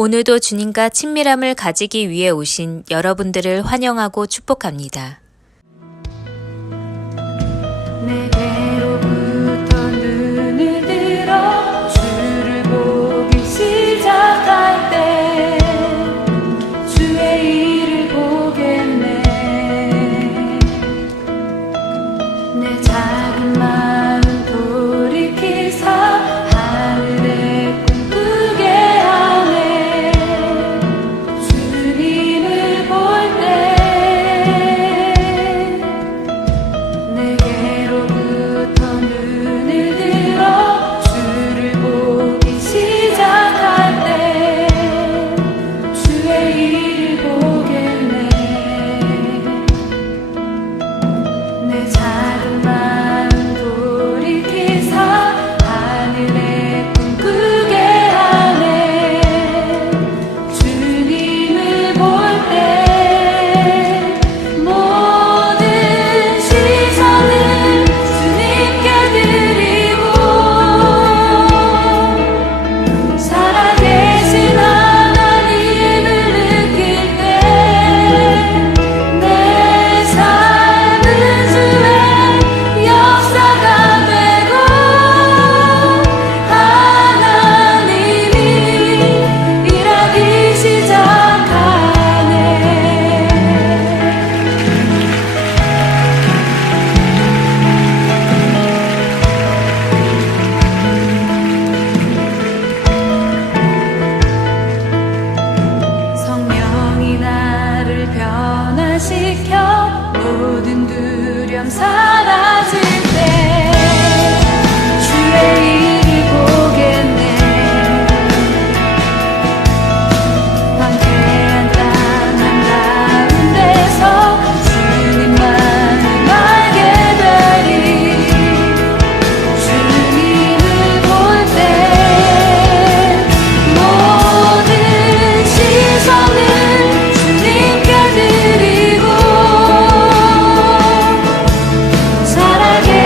오늘도 주님과 친밀함을 가지기 위해 오신 여러분들을 환영하고 축복합니다. 내게로부터 눈을 들어 주를 보기 시작할 때 주의 일을 보겠네. 내 작은 마음 돌이키사 하늘에 꿈꾸게 하네. 주님을 볼 때 내게로부터 눈을 들어 주를 보기 시작할 때 주의 일을 보겠네. 내 작은 마음 돌이키사 하늘에 꿈꾸게 하네. 주님을 볼 때 모든 시선을 주님께 드리고 살아계신 하나님을 느낄 때 내 삶은 주의 역사가 되고 하나님이 일하기 시작하네. 성령이 나를 변화시켜 모든 두려움 사라질 때 주의 일을 보겠네. 황폐한 땅 한가운데서 주님만을 알게 되리. 주님을 볼 때 모든 시선을 주님께 드리고 살아계신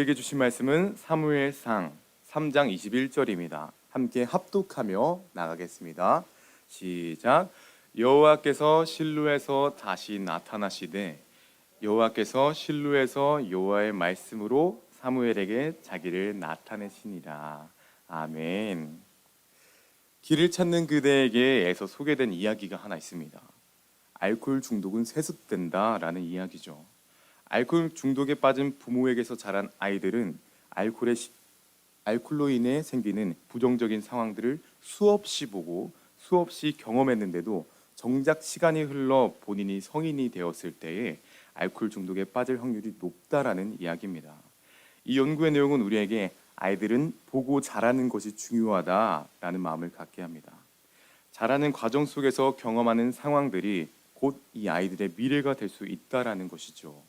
우리에게 주신 말씀은 사무엘상 3장 21절입니다. 함께 합독하며 나가겠습니다. 시작. 여호와께서 실로에서 다시 나타나시되 여호와께서 실로에서 여호와의 말씀으로 사무엘에게 자기를 나타내시니라. 아멘. 길을 찾는 그대에게에서 소개된 이야기가 하나 있습니다. 알코올 중독은 세습된다라는 이야기죠. 알코올 중독에 빠진 부모에게서 자란 아이들은 알코올로 인해 생기는 부정적인 상황들을 수없이 보고 수없이 경험했는데도 정작 시간이 흘러 본인이 성인이 되었을 때에 알코올 중독에 빠질 확률이 높다라는 이야기입니다. 이 연구의 내용은 우리에게 아이들은 보고 자라는 것이 중요하다라는 마음을 갖게 합니다. 자라는 과정 속에서 경험하는 상황들이 곧 이 아이들의 미래가 될 수 있다라는 것이죠.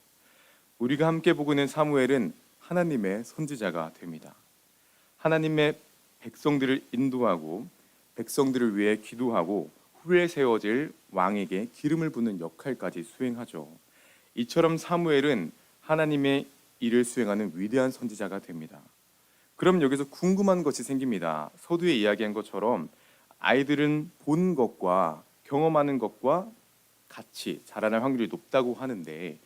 우리가 함께 보고 있는 사무엘은 하나님의 선지자가 됩니다. 하나님의 백성들을 인도하고 백성들을 위해 기도하고 후에 세워질 왕에게 기름을 붓는 역할까지 수행하죠. 이처럼 사무엘은 하나님의 일을 수행하는 위대한 선지자가 됩니다. 그럼 여기서 궁금한 것이 생깁니다. 서두에 이야기한 것처럼 아이들은 본 것과 경험하는 것과 같이 자라날 확률이 높다고 하는데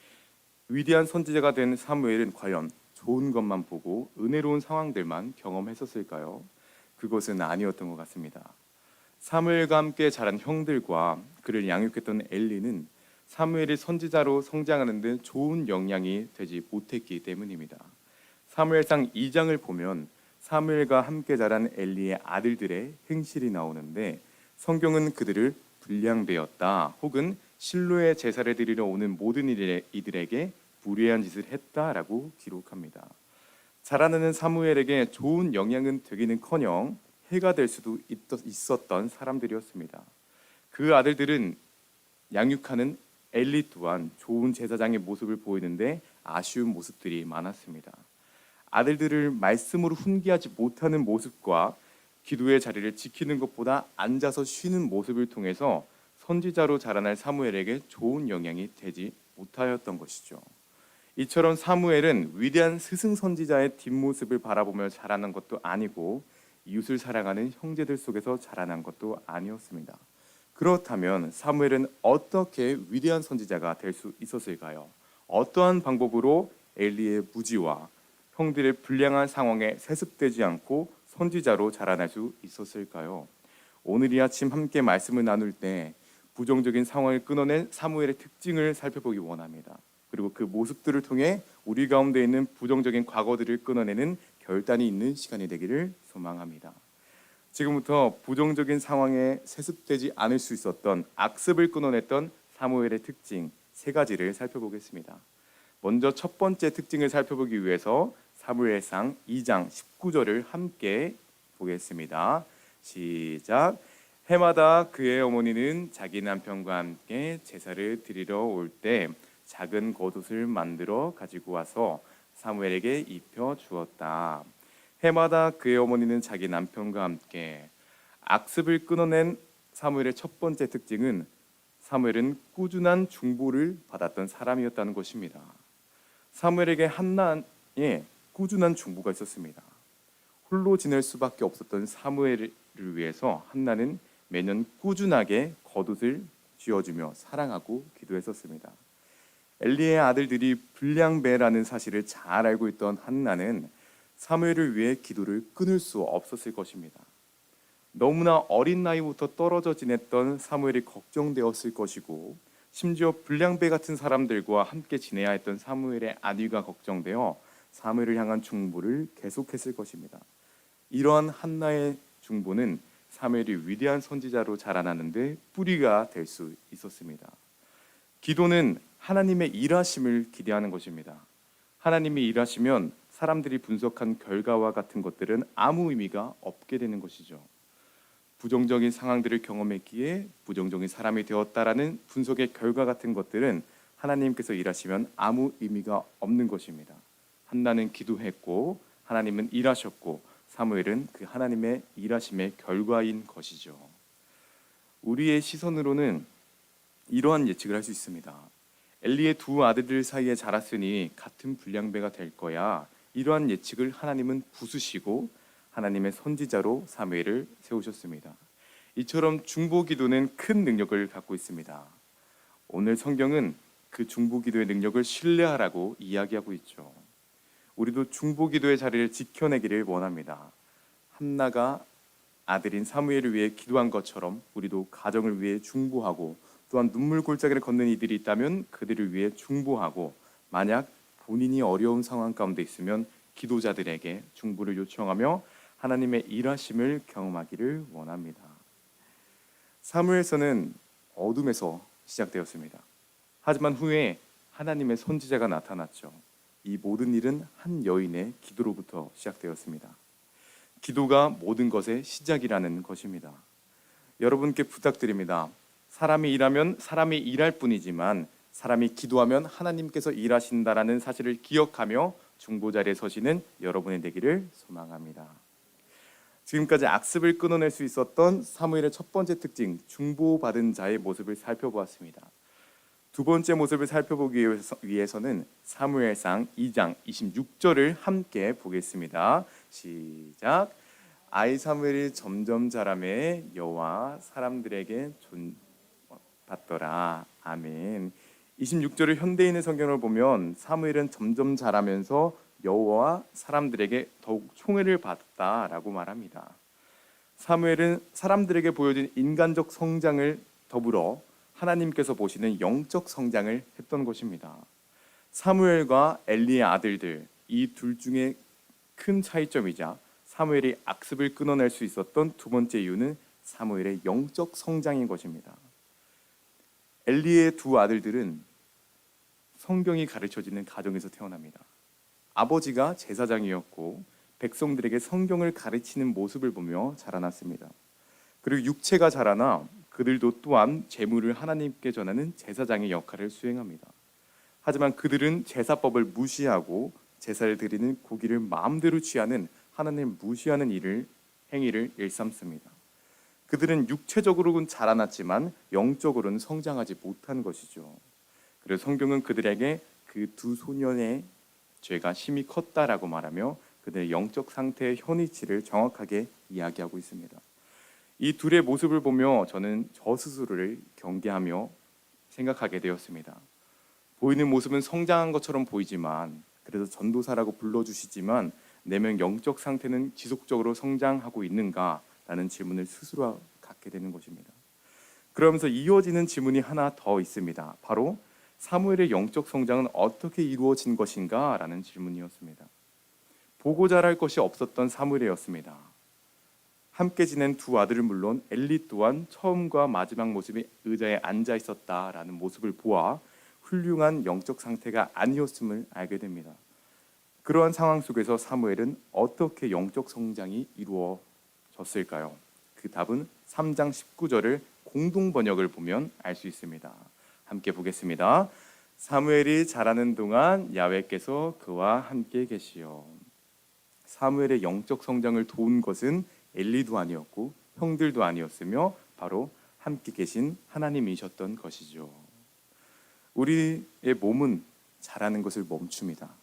위대한 선지자가 된 사무엘은 과연 좋은 것만 보고 은혜로운 상황들만 경험했었을까요? 그것은 아니었던 것 같습니다. 사무엘과 함께 자란 형들과 그를 양육했던 엘리는 사무엘이 선지자로 성장하는 데 좋은 영향이 되지 못했기 때문입니다. 사무엘상 2장을 보면 사무엘과 함께 자란 엘리의 아들들의 행실이 나오는데 성경은 그들을 불량배였다 혹은 실로의 제사를 드리러 오는 모든 이들에게 무례한 짓을 했다라고 기록합니다. 자라나는 사무엘에게 좋은 영향은 되기는커녕 해가 될 수도 있었던 사람들이었습니다. 그 아들들은 양육하는 엘리 또한 좋은 제사장의 모습을 보이는데 아쉬운 모습들이 많았습니다. 아들들을 말씀으로 훈계하지 못하는 모습과 기도의 자리를 지키는 것보다 앉아서 쉬는 모습을 통해서 선지자로 자라날 사무엘에게 좋은 영향이 되지 못하였던 것이죠. 이처럼 사무엘은 위대한 스승 선지자의 뒷모습을 바라보며 자라난 것도 아니고 이웃을 사랑하는 형제들 속에서 자라난 것도 아니었습니다. 그렇다면 사무엘은 어떻게 위대한 선지자가 될 수 있었을까요? 어떠한 방법으로 엘리의 무지와 형들의 불량한 상황에 세습되지 않고 선지자로 자라날 수 있었을까요? 오늘 이 아침 함께 말씀을 나눌 때 부정적인 상황을 끊어낸 사무엘의 특징을 살펴보기 원합니다. 그리고 그 모습들을 통해 우리 가운데 있는 부정적인 과거들을 끊어내는 결단이 있는 시간이 되기를 소망합니다. 지금부터 부정적인 상황에 세습되지 않을 수 있었던 악습을 끊어냈던 사무엘의 특징 3가지를 살펴보겠습니다. 먼저 첫 번째 특징을 살펴보기 위해서 사무엘상 2장 19절을 함께 보겠습니다. 시작. 해마다 그의 어머니는 자기 남편과 함께 제사를 드리러 올 때 작은 겉옷을 만들어 가지고 와서 사무엘에게 입혀 주었다. 해마다 그의 어머니는 자기 남편과 함께 악습을 끊어낸 사무엘의 첫 번째 특징은 사무엘은 꾸준한 중보를 받았던 사람이었다는 것입니다. 사무엘에게 한나의 꾸준한 중보가 있었습니다. 홀로 지낼 수밖에 없었던 사무엘을 위해서 한나는 매년 꾸준하게 겉옷을 쥐어주며 사랑하고 기도했었습니다. 엘리의 아들들이 불량배라는 사실을 잘 알고 있던 한나는 사무엘을 위해 기도를 끊을 수 없었을 것입니다. 너무나 어린 나이부터 떨어져 지냈던 사무엘이 걱정되었을 것이고 심지어 불량배 같은 사람들과 함께 지내야 했던 사무엘의 안위가 걱정되어 사무엘을 향한 중보를 계속했을 것입니다. 이러한 한나의 중보는 사무엘이 위대한 선지자로 자라나는데 뿌리가 될 수 있었습니다. 기도는 하나님의 일하심을 기대하는 것입니다. 하나님이 일하시면 사람들이 분석한 결과와 같은 것들은 아무 의미가 없게 되는 것이죠. 부정적인 상황들을 경험했기에 부정적인 사람이 되었다라는 분석의 결과 같은 것들은 하나님께서 일하시면 아무 의미가 없는 것입니다. 한나는 기도했고 하나님은 일하셨고 사무엘은 그 하나님의 일하심의 결과인 것이죠. 우리의 시선으로는 이러한 예측을 할 수 있습니다. 엘리의 2 아들들 사이에 자랐으니 같은 불량배가 될 거야. 이러한 예측을 하나님은 부수시고 하나님의 선지자로 사무엘을 세우셨습니다. 이처럼 중보기도는 큰 능력을 갖고 있습니다. 오늘 성경은 그 중보기도의 능력을 신뢰하라고 이야기하고 있죠. 우리도 중보기도의 자리를 지켜내기를 원합니다. 한나가 아들인 사무엘을 위해 기도한 것처럼 우리도 가정을 위해 중보하고, 또한 눈물 골짜기를 걷는 이들이 있다면 그들을 위해 중보하고, 만약 본인이 어려운 상황 가운데 있으면 기도자들에게 중보를 요청하며 하나님의 일하심을 경험하기를 원합니다. 사무엘서는 어둠에서 시작되었습니다. 하지만 후에 하나님의 선지자가 나타났죠. 이 모든 일은 한 여인의 기도로부터 시작되었습니다. 기도가 모든 것의 시작이라는 것입니다. 여러분께 부탁드립니다. 사람이 일하면 사람이 일할 뿐이지만 사람이 기도하면 하나님께서 일하신다라는 사실을 기억하며 중보 자리에 서시는 여러분이 되기를 소망합니다. 지금까지 악습을 끊어낼 수 있었던 사무엘의 첫 번째 특징, 중보받은 자의 모습을 살펴보았습니다. 두 번째 모습을 살펴보기 위해서는 사무엘상 2장 26절을 함께 보겠습니다. 시작. 아이 사무엘이 점점 자라매 여호와 사람들에게 받더라. 아멘. 26절을 현대인의 성경을 보면 사무엘은 점점 자라면서 여호와 사람들에게 더욱 총애를 받았다라고 말합니다. 사무엘은 사람들에게 보여준 인간적 성장을 더불어 하나님께서 보시는 영적 성장을 했던 것입니다. 사무엘과 엘리의 아들들, 이 둘 중에 큰 차이점이자 사무엘이 악습을 끊어낼 수 있었던 두 번째 이유는 사무엘의 영적 성장인 것입니다. 엘리의 두 아들들은 성경이 가르쳐지는 가정에서 태어납니다. 아버지가 제사장이었고 백성들에게 성경을 가르치는 모습을 보며 자라났습니다. 그리고 육체가 자라나 그들도 또한 제물을 하나님께 전하는 제사장의 역할을 수행합니다. 하지만 그들은 제사법을 무시하고 제사를 드리는 고기를 마음대로 취하는 하나님을 무시하는 행위를 일삼습니다. 그들은 육체적으로는 자라났지만 영적으로는 성장하지 못한 것이죠. 그래서 성경은 그들에게 그 두 소년의 죄가 심히 컸다라고 말하며 그들의 영적 상태의 현위치를 정확하게 이야기하고 있습니다. 이 둘의 모습을 보며 저는 저 스스로를 경계하며 생각하게 되었습니다. 보이는 모습은 성장한 것처럼 보이지만, 그래서 전도사라고 불러주시지만 내면 영적 상태는 지속적으로 성장하고 있는가라는 질문을 스스로 갖게 되는 것입니다. 그러면서 이어지는 질문이 하나 더 있습니다. 바로 사무엘의 영적 성장은 어떻게 이루어진 것인가? 라는 질문이었습니다. 보고 자랄 것이 없었던 사무엘이었습니다. 함께 지낸 두 아들은 물론 엘리 또한 처음과 마지막 모습이 의자에 앉아 있었다라는 모습을 보아 훌륭한 영적 상태가 아니었음을 알게 됩니다. 그러한 상황 속에서 사무엘은 어떻게 영적 성장이 이루어졌을까요? 그 답은 3장 19절을 공동 번역을 보면 알 수 있습니다. 함께 보겠습니다. 사무엘이 자라는 동안 야훼께서 그와 함께 계시어. 사무엘의 영적 성장을 도운 것은 엘리도 아니었고 형들도 아니었으며 바로 함께 계신 하나님이셨던 것이죠. 우리의 몸은 자라는 것을 멈춥니다.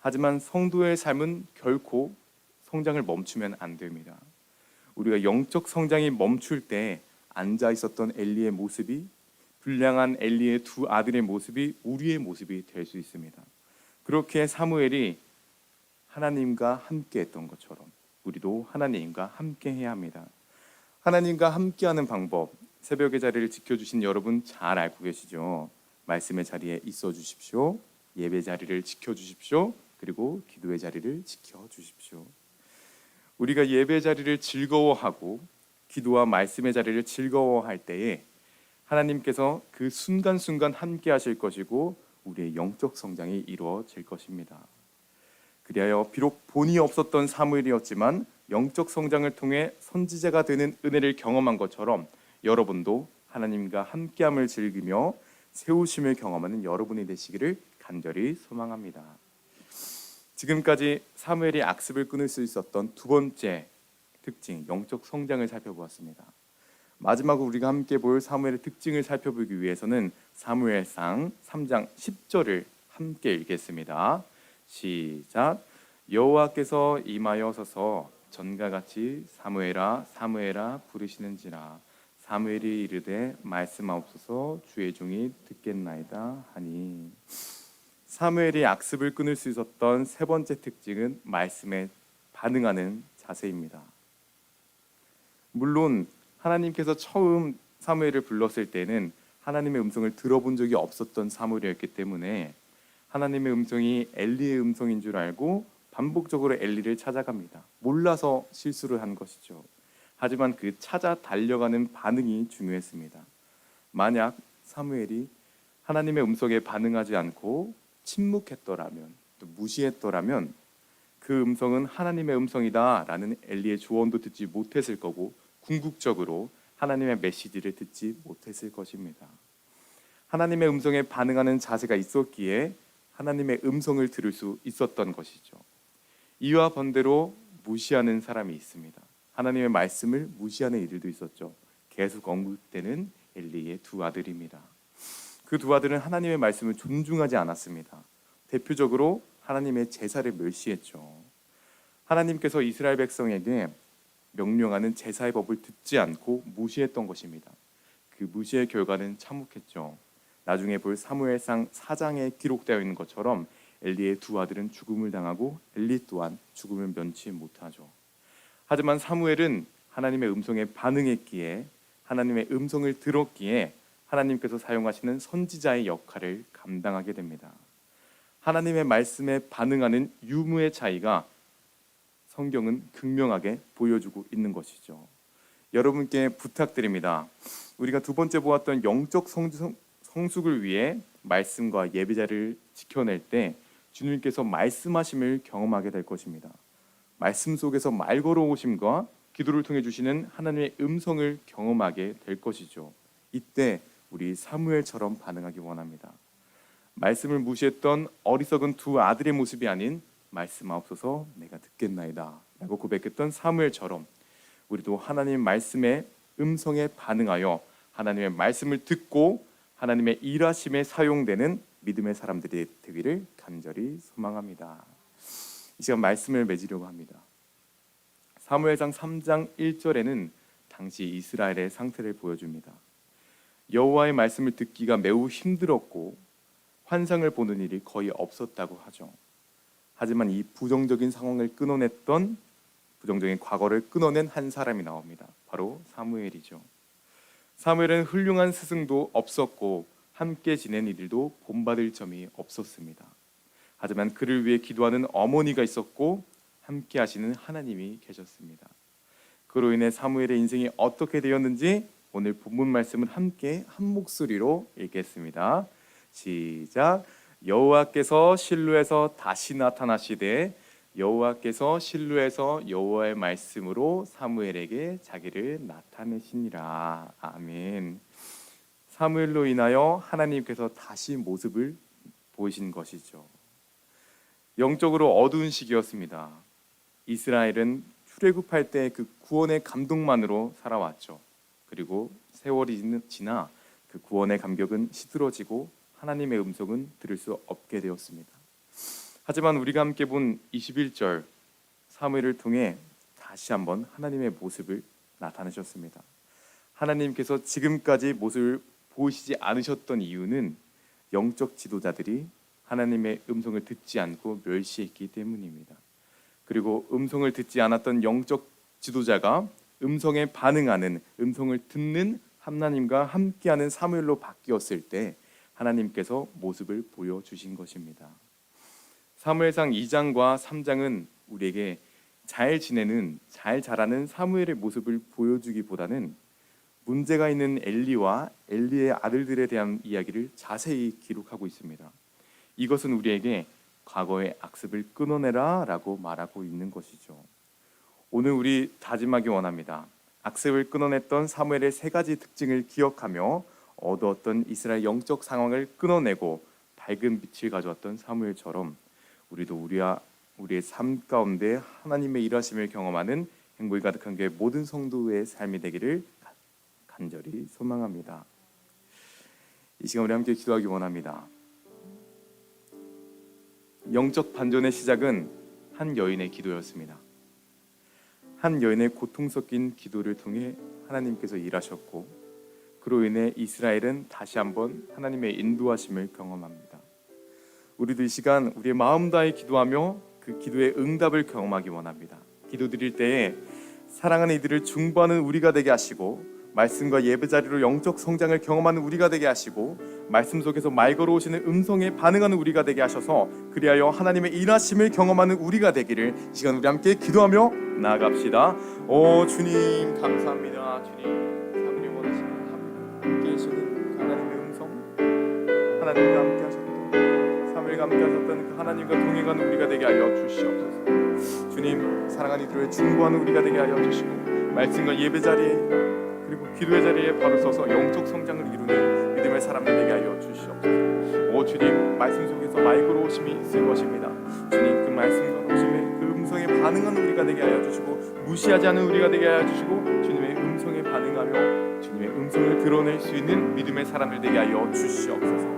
하지만 성도의 삶은 결코 성장을 멈추면 안 됩니다. 우리가 영적 성장이 멈출 때 앉아 있었던 엘리의 모습이, 불량한 엘리의 두 아들의 모습이 우리의 모습이 될 수 있습니다. 그렇게 사무엘이 하나님과 함께 했던 것처럼 우리도 하나님과 함께 해야 합니다. 하나님과 함께하는 방법, 새벽의 자리를 지켜주신 여러분 잘 알고 계시죠? 말씀의 자리에 있어 주십시오. 예배 자리를 지켜주십시오. 그리고 기도의 자리를 지켜주십시오. 우리가 예배 자리를 즐거워하고 기도와 말씀의 자리를 즐거워할 때에 하나님께서 그 순간순간 함께 하실 것이고 우리의 영적 성장이 이루어질 것입니다. 그리하여 비록 본이 없었던 사무엘이었지만 영적 성장을 통해 선지자가 되는 은혜를 경험한 것처럼 여러분도 하나님과 함께함을 즐기며 세우심을 경험하는 여러분이 되시기를 간절히 소망합니다. 지금까지 사무엘이 악습을 끊을 수 있었던 두 번째 특징, 영적 성장을 살펴보았습니다. 마지막으로 우리가 함께 볼 사무엘의 특징을 살펴보기 위해서는 사무엘상 3장 10절을 함께 읽겠습니다. 시작. 여호와께서 임하여서서 전과 같이 사무엘아 사무엘아 부르시는지라 사무엘이 이르되 말씀하옵소서 주의 종이 듣겠나이다 하니. 사무엘이 악습을 끊을 수 있었던 세 번째 특징은 말씀에 반응하는 자세입니다. 물론 하나님께서 처음 사무엘을 불렀을 때는 하나님의 음성을 들어본 적이 없었던 사무엘이었기 때문에 하나님의 음성이 엘리의 음성인 줄 알고 반복적으로 엘리를 찾아갑니다. 몰라서 실수를 한 것이죠. 하지만 그 찾아 달려가는 반응이 중요했습니다. 만약 사무엘이 하나님의 음성에 반응하지 않고 침묵했더라면, 또 무시했더라면 그 음성은 하나님의 음성이다 라는 엘리의 조언도 듣지 못했을 거고 궁극적으로 하나님의 메시지를 듣지 못했을 것입니다. 하나님의 음성에 반응하는 자세가 있었기에 하나님의 음성을 들을 수 있었던 것이죠. 이와 반대로 무시하는 사람이 있습니다. 하나님의 말씀을 무시하는 이들도 있었죠. 계속 언급되는 엘리의 두 아들입니다. 그 두 아들은 하나님의 말씀을 존중하지 않았습니다. 대표적으로 하나님의 제사를 멸시했죠. 하나님께서 이스라엘 백성에게 명령하는 제사의 법을 듣지 않고 무시했던 것입니다. 그 무시의 결과는 참혹했죠. 나중에 볼 사무엘상 4장에 기록되어 있는 것처럼 엘리의 두 아들은 죽음을 당하고 엘리 또한 죽음을 면치 못하죠. 하지만 사무엘은 하나님의 음성에 반응했기에 하나님의 음성을 들었기에 하나님께서 사용하시는 선지자의 역할을 감당하게 됩니다. 하나님의 말씀에 반응하는 유무의 차이가 성경은 극명하게 보여주고 있는 것이죠. 여러분께 부탁드립니다. 우리가 두 번째 보았던 영적 성숙을 위해 말씀과 예배자를 지켜낼 때 주님께서 말씀하심을 경험하게 될 것입니다. 말씀 속에서 말 걸어오심과 기도를 통해 주시는 하나님의 음성을 경험하게 될 것이죠. 이때 우리 사무엘처럼 반응하기 원합니다. 말씀을 무시했던 어리석은 두 아들의 모습이 아닌 말씀하옵소서 내가 듣겠나이다 라고 고백했던 사무엘처럼 우리도 하나님 말씀의 음성에 반응하여 하나님의 말씀을 듣고 하나님의 일하심에 사용되는 믿음의 사람들이 되기를 간절히 소망합니다. 이 시간 말씀을 맺으려고 합니다. 사무엘상 3장 1절에는 당시 이스라엘의 상태를 보여줍니다. 여호와의 말씀을 듣기가 매우 힘들었고 환상을 보는 일이 거의 없었다고 하죠. 하지만 이 부정적인 상황을 끊어냈던 부정적인 과거를 끊어낸 한 사람이 나옵니다. 바로 사무엘이죠. 사무엘은 훌륭한 스승도 없었고 함께 지낸 이들도 본받을 점이 없었습니다. 하지만 그를 위해 기도하는 어머니가 있었고 함께 하시는 하나님이 계셨습니다. 그로 인해 사무엘의 인생이 어떻게 되었는지 오늘 본문 말씀을 함께 한 목소리로 읽겠습니다. 시작. 여호와께서 실로에서 다시 나타나시되 여호와께서 실로에서 여호와의 말씀으로 사무엘에게 자기를 나타내시니라. 아멘. 사무엘로 인하여 하나님께서 다시 모습을 보이신 것이죠. 영적으로 어두운 시기였습니다. 이스라엘은 출애굽할 때 그 구원의 감동만으로 살아왔죠. 그리고 세월이 지나 그 구원의 감격은 시들어지고 하나님의 음성은 들을 수 없게 되었습니다. 하지만 우리가 함께 본 21절 사무엘을 통해 다시 한번 하나님의 모습을 나타내셨습니다. 하나님께서 지금까지 모습을 보이시지 않으셨던 이유는 영적 지도자들이 하나님의 음성을 듣지 않고 멸시했기 때문입니다. 그리고 음성을 듣지 않았던 영적 지도자가 음성에 반응하는, 음성을 듣는 하나님과 함께하는 사무엘로 바뀌었을 때 하나님께서 모습을 보여주신 것입니다. 사무엘상 2장과 3장은 우리에게 잘 지내는, 잘 자라는 사무엘의 모습을 보여주기보다는 문제가 있는 엘리와 엘리의 아들들에 대한 이야기를 자세히 기록하고 있습니다. 이것은 우리에게 과거의 악습을 끊어내라 라고 말하고 있는 것이죠. 오늘 우리 다짐하기 원합니다. 악습을 끊어냈던 사무엘의 세 가지 특징을 기억하며 어두웠던 이스라엘 영적 상황을 끊어내고 밝은 빛을 가져왔던 사무엘처럼 우리도 우리의 삶 가운데 하나님의 일하심을 경험하는 행복이 가득한 교회 모든 성도의 삶이 되기를 간절히 소망합니다. 이 시간 우리 함께 기도하기 원합니다. 영적 반전의 시작은 한 여인의 기도였습니다. 한 여인의 고통 섞인 기도를 통해 하나님께서 일하셨고, 그로 인해 이스라엘은 다시 한번 하나님의 인도하심을 경험합니다. 우리도 이 시간 우리의 마음 다해 기도하며 그 기도의 응답을 경험하기 원합니다. 기도드릴 때에 사랑하는 이들을 중보하는 우리가 되게 하시고, 말씀과 예배자리로 영적 성장을 경험하는 우리가 되게 하시고, 말씀 속에서 말 걸어오시는 음성에 반응하는 우리가 되게 하셔서 그리하여 하나님의 일하심을 경험하는 우리가 되기를 이 시간 우리 함께 기도하며 나아갑시다. 오 주님 감사합니다. 주님 삶을 원하시는 함께 하시는 하나님의 음성, 하나님과 함께 하셨던 삶을 함께 하셨던 그 하나님과 동행하는 우리가 되게 하여 주시옵소서. 주님 사랑하는 이들을 중보하는 우리가 되게 하여 주시고, 말씀과 예배 자리에 그리고 기도의 자리에 바로 서서 영적 성장을 이루는 믿음의 사람들 되게 하여 주시옵소서. 오 주님 말씀 속에서 말 걸어오심이 있을 것입니다. 주님 그 말씀 걸어오심에 그 음성에 반응하는 우리가 되게 하여 주시고, 무시하지 않는 우리가 되게 하여 주시고, 주님의 음성에 반응하며 주님의 음성을 드러낼 수 있는 믿음의 사람들 되게 하여 주시옵소서.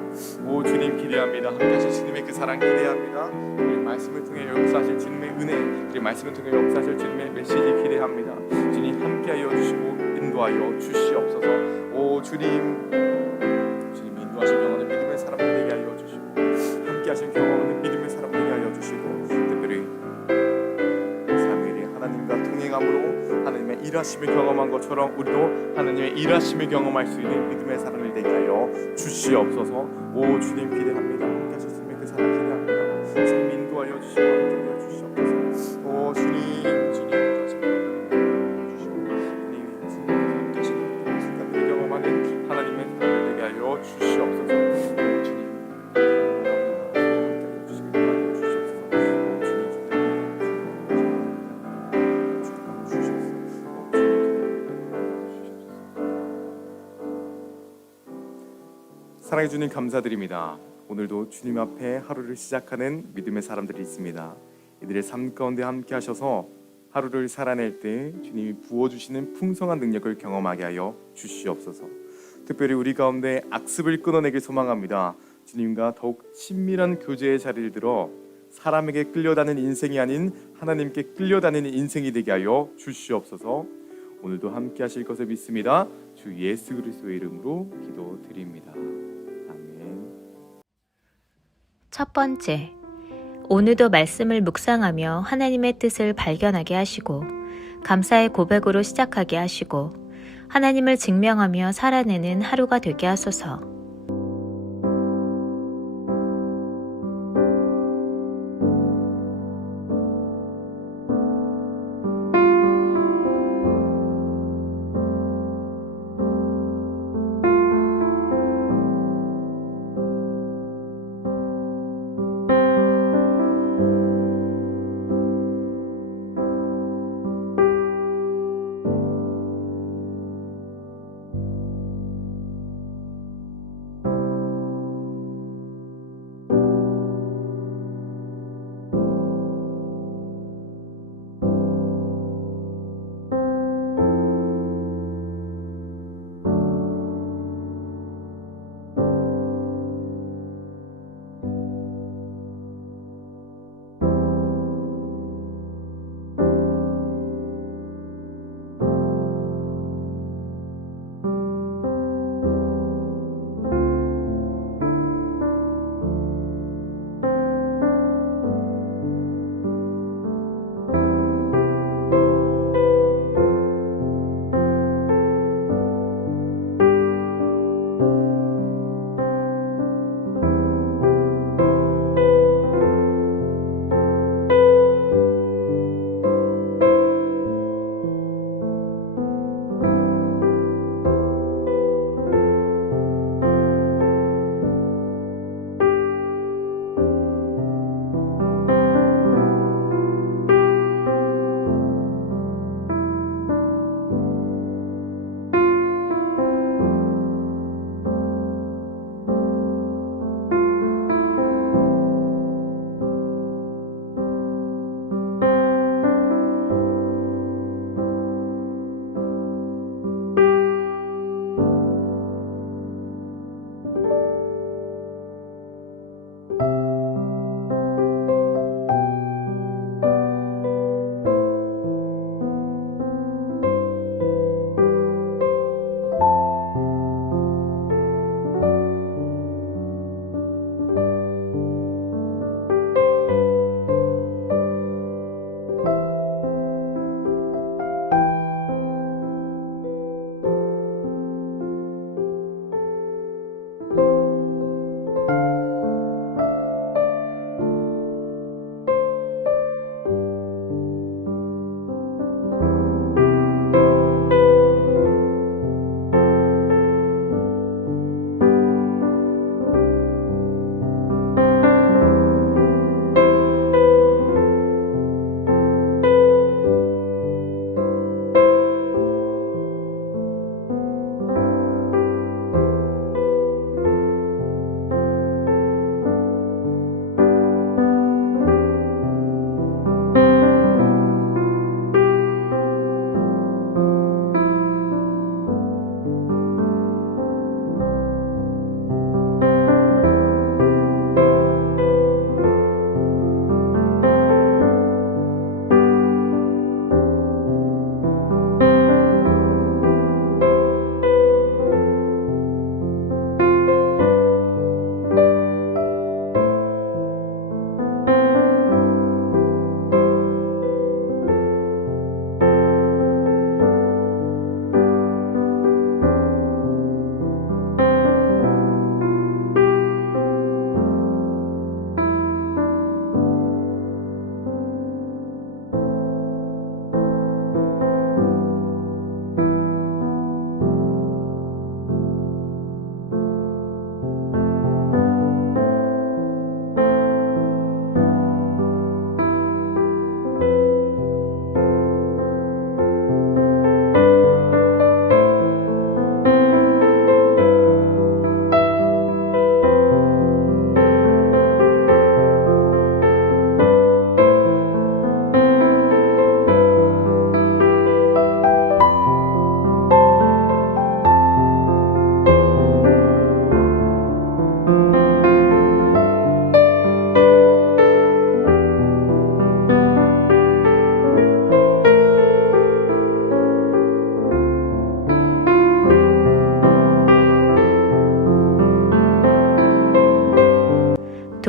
오 주님 기대합니다. 함께 하실 주님의 그 사랑 기대합니다. 우리 말씀을 통해 역사하실 주님의 은혜, 우리 말씀을 통해 역사하실 주님의 메시지 기대합니다. 주님 함께하여 주시고 인도하여 주시옵소서. 오 주님 인도하신 경험하는 믿음의 사람들 되게 하여 주시고, 함께하신 경험하는 믿음의 사람 되게 하여 주시고, 특별히 삶의 하나님과 동행함으로 하나님의 일하심을 경험한 것처럼 우리도 하나님의 일하심을 경험할 수 있는 믿음의 사람을 되게 하여 주시옵소서. 오 주님 기대합니다. 함께하실 주님의 그 사랑 기대합니다. 주님 인도하여 주시고 함께하여 주시옵소서. 오 주님 사랑해 주님 감사드립니다. 오늘도 주님 앞에 하루를 시작하는 믿음의 사람들이 있습니다. 이들의 삶 가운데 함께 하셔서 하루를 살아낼 때 주님이 부어주시는 풍성한 능력을 경험하게 하여 주시옵소서. 특별히 우리 가운데 악습을 끊어내길 소망합니다. 주님과 더욱 친밀한 교제의 자리를 들어 사람에게 끌려다니는 인생이 아닌 하나님께 끌려다니는 인생이 되게 하여 주시옵소서. 오늘도 함께 하실 것을 믿습니다. 주 예수 그리스도의 이름으로 기도드립니다. 첫 번째, 오늘도 말씀을 묵상하며 하나님의 뜻을 발견하게 하시고, 감사의 고백으로 시작하게 하시고, 하나님을 증명하며 살아내는 하루가 되게 하소서.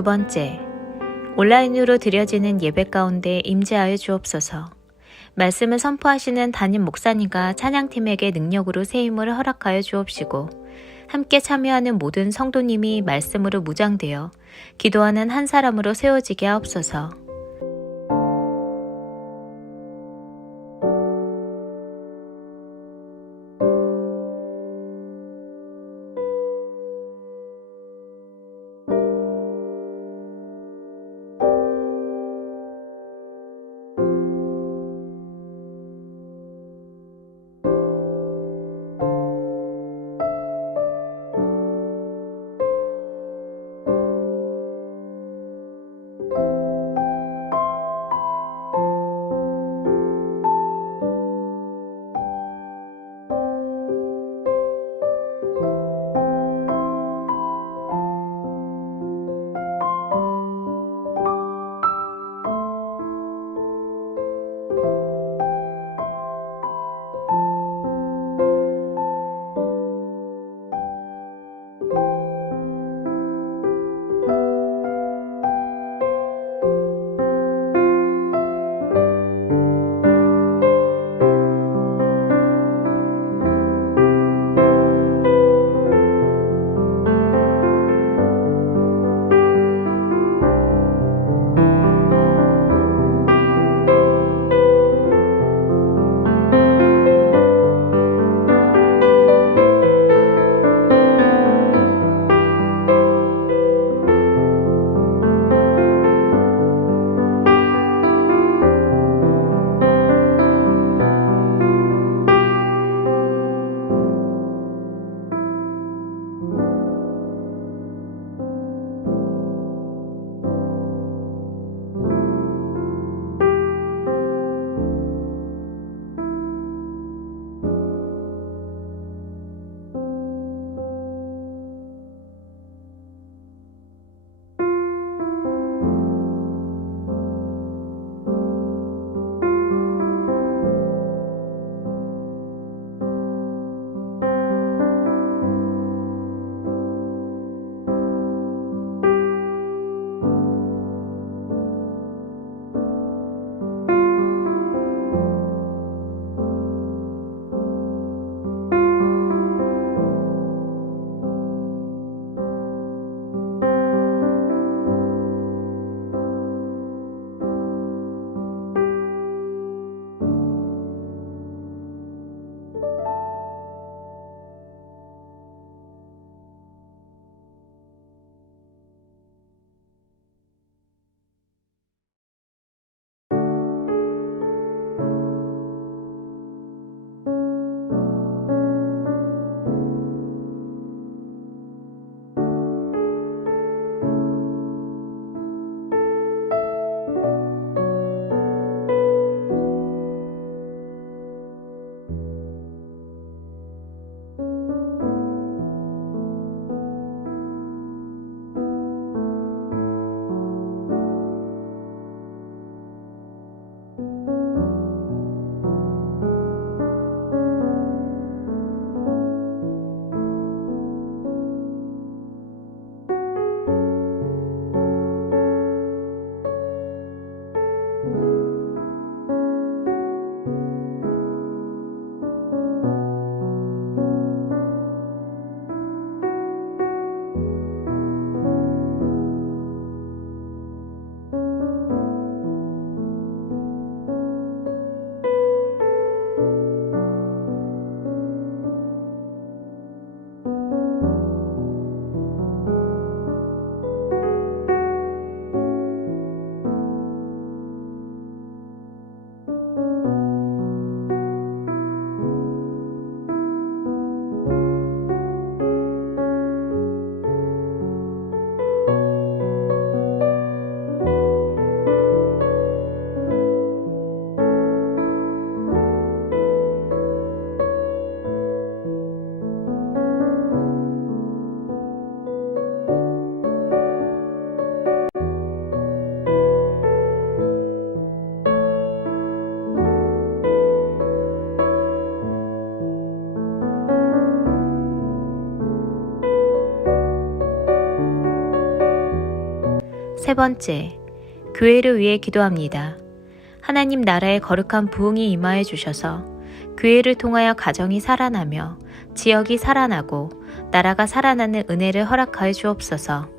두 번째, 온라인으로 드려지는 예배 가운데 임재하여 주옵소서. 말씀을 선포하시는 담임 목사님과 찬양팀에게 능력으로 세임을 허락하여 주옵시고 함께 참여하는 모든 성도님이 말씀으로 무장되어 기도하는 한 사람으로 세워지게 하옵소서. 세 번째, 교회를 위해 기도합니다. 하나님 나라의 거룩한 부흥이 임하여 주셔서 교회를 통하여 가정이 살아나며 지역이 살아나고 나라가 살아나는 은혜를 허락하여 주옵소서.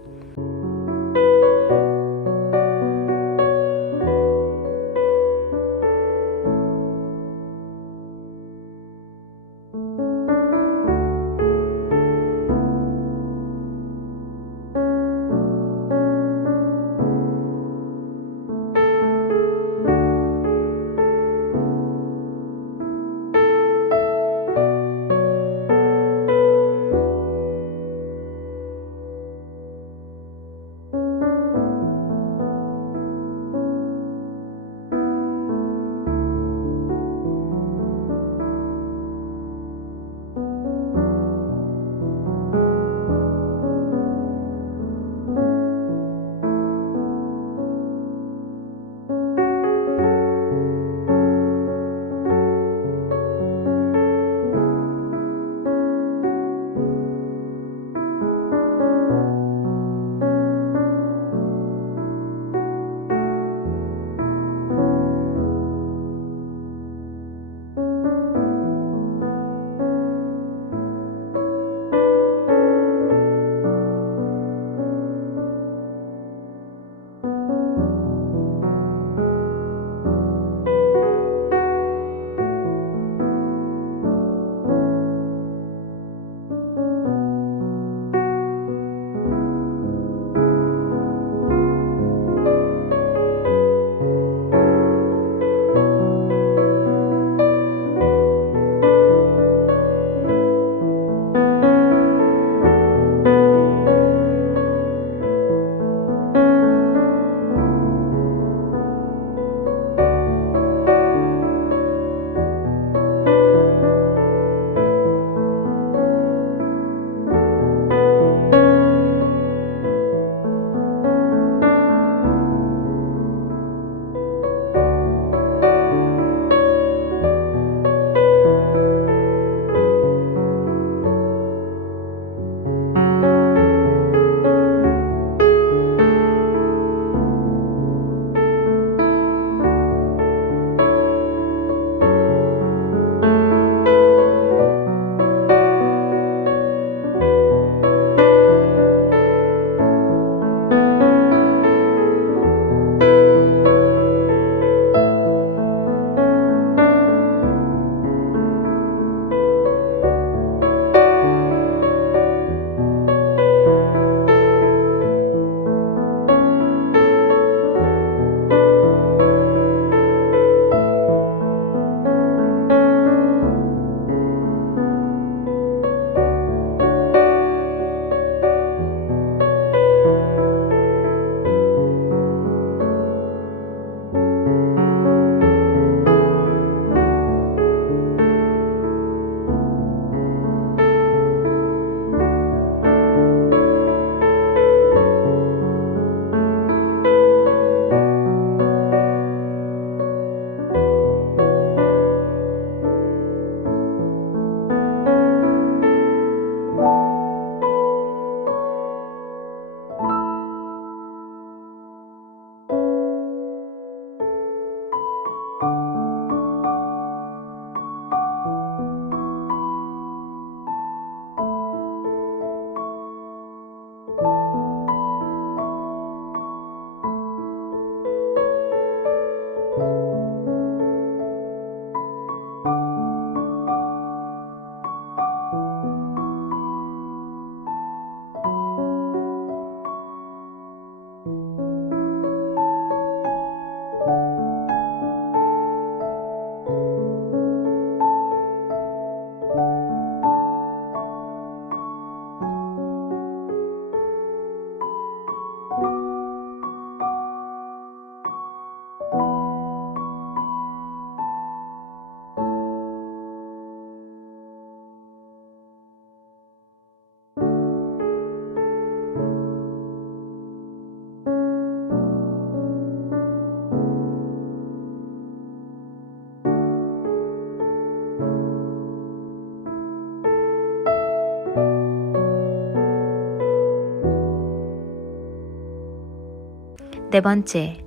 4번째,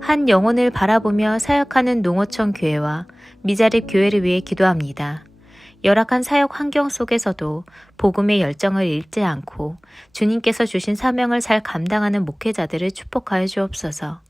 한 영혼을 바라보며 사역하는 농어촌 교회와 미자립 교회를 위해 기도합니다. 열악한 사역 환경 속에서도 복음의 열정을 잃지 않고 주님께서 주신 사명을 잘 감당하는 목회자들을 축복하여 주옵소서.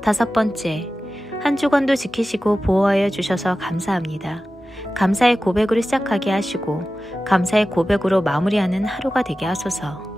5번째, 한 주간도 지키시고 보호하여 주셔서 감사합니다. 감사의 고백으로 시작하게 하시고 감사의 고백으로 마무리하는 하루가 되게 하소서.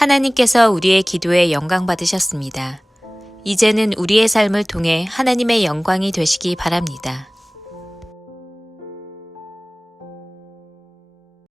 하나님께서 우리의 기도에 영광 받으셨습니다. 이제는 우리의 삶을 통해 하나님의 영광이 되시기 바랍니다.